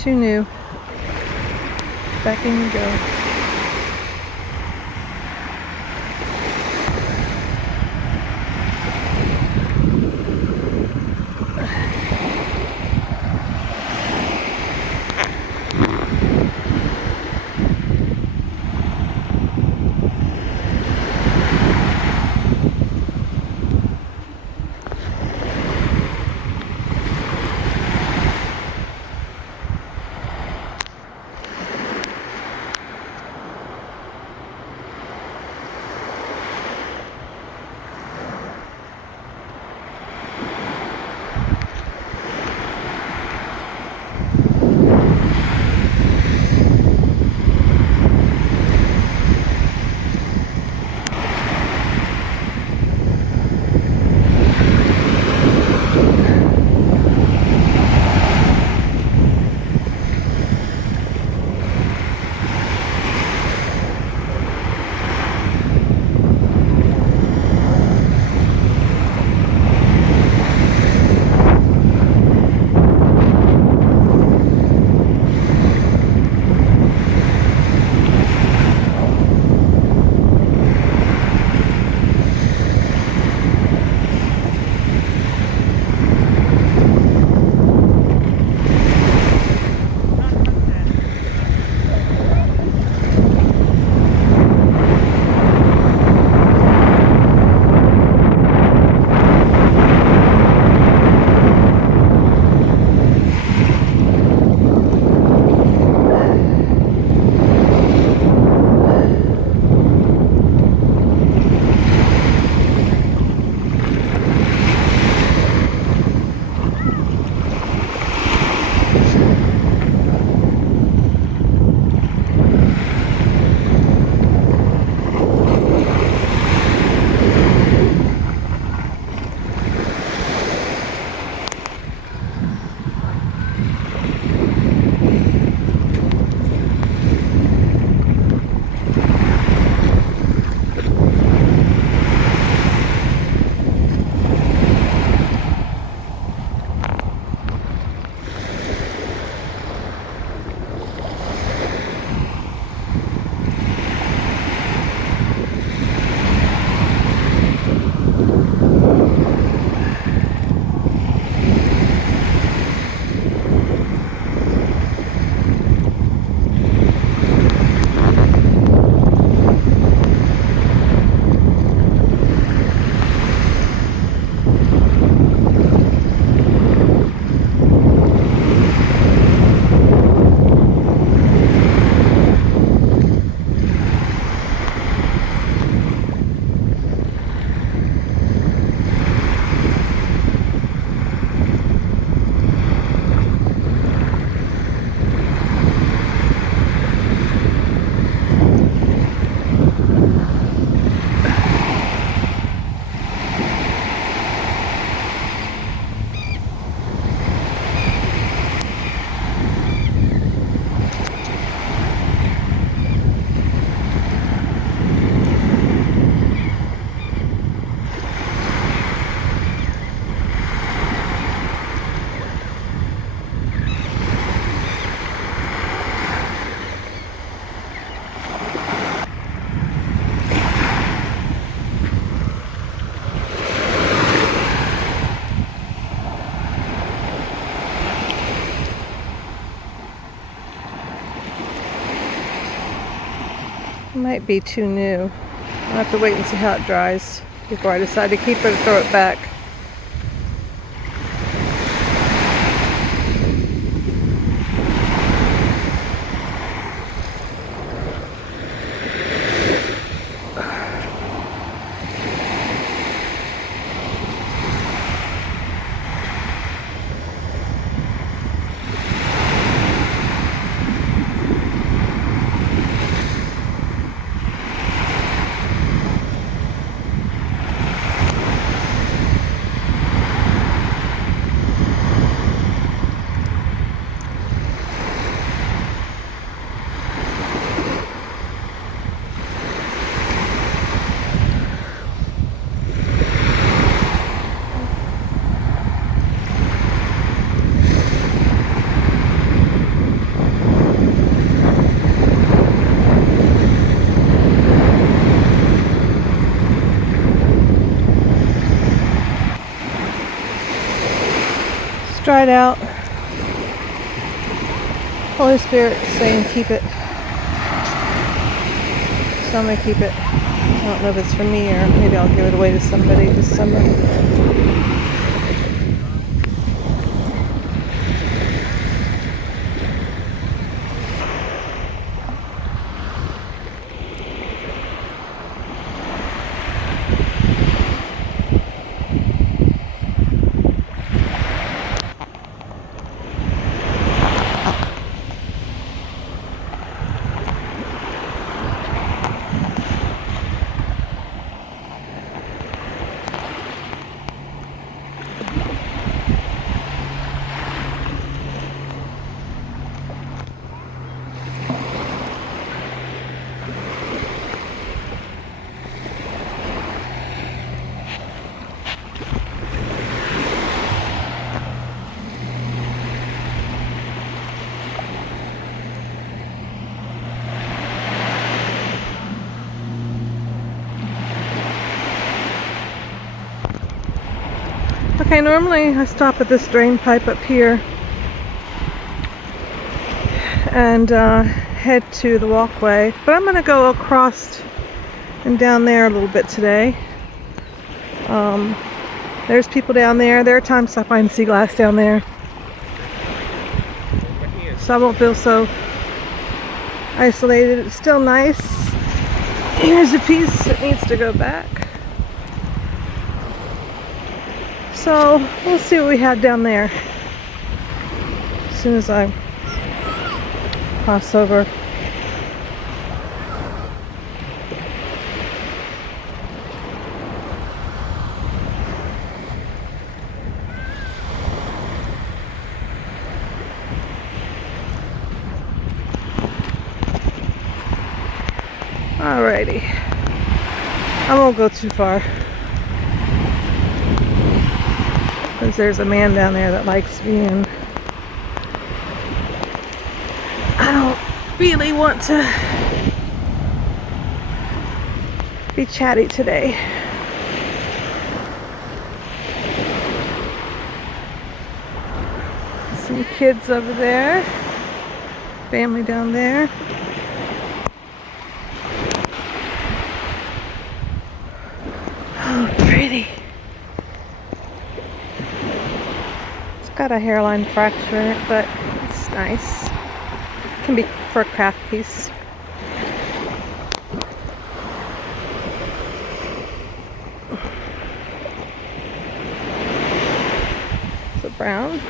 too new. Back in you go. Might be too new. I'll have to wait and see how it dries before I decide to keep it or throw it back. It's dried out. Holy Spirit is saying keep it. So I'm going to keep it. I don't know if it's for me or maybe I'll give it away to somebody this summer. Okay, normally I stop at this drain pipe up here and head to the walkway, but I'm going to go across and down there a little bit today. There's people down there. There are times I find sea glass down there, so I won't feel so isolated. It's still nice. Here's a piece that needs to go back. So we'll see what we have down there as soon as I cross over. Alrighty, I won't go too far because there's a man down there that likes me and I don't really want to be chatty today. Some kids over there, family down there. Oh, pretty. It's got a hairline fracture in it, but it's nice. Can be for a craft piece. Is it brown?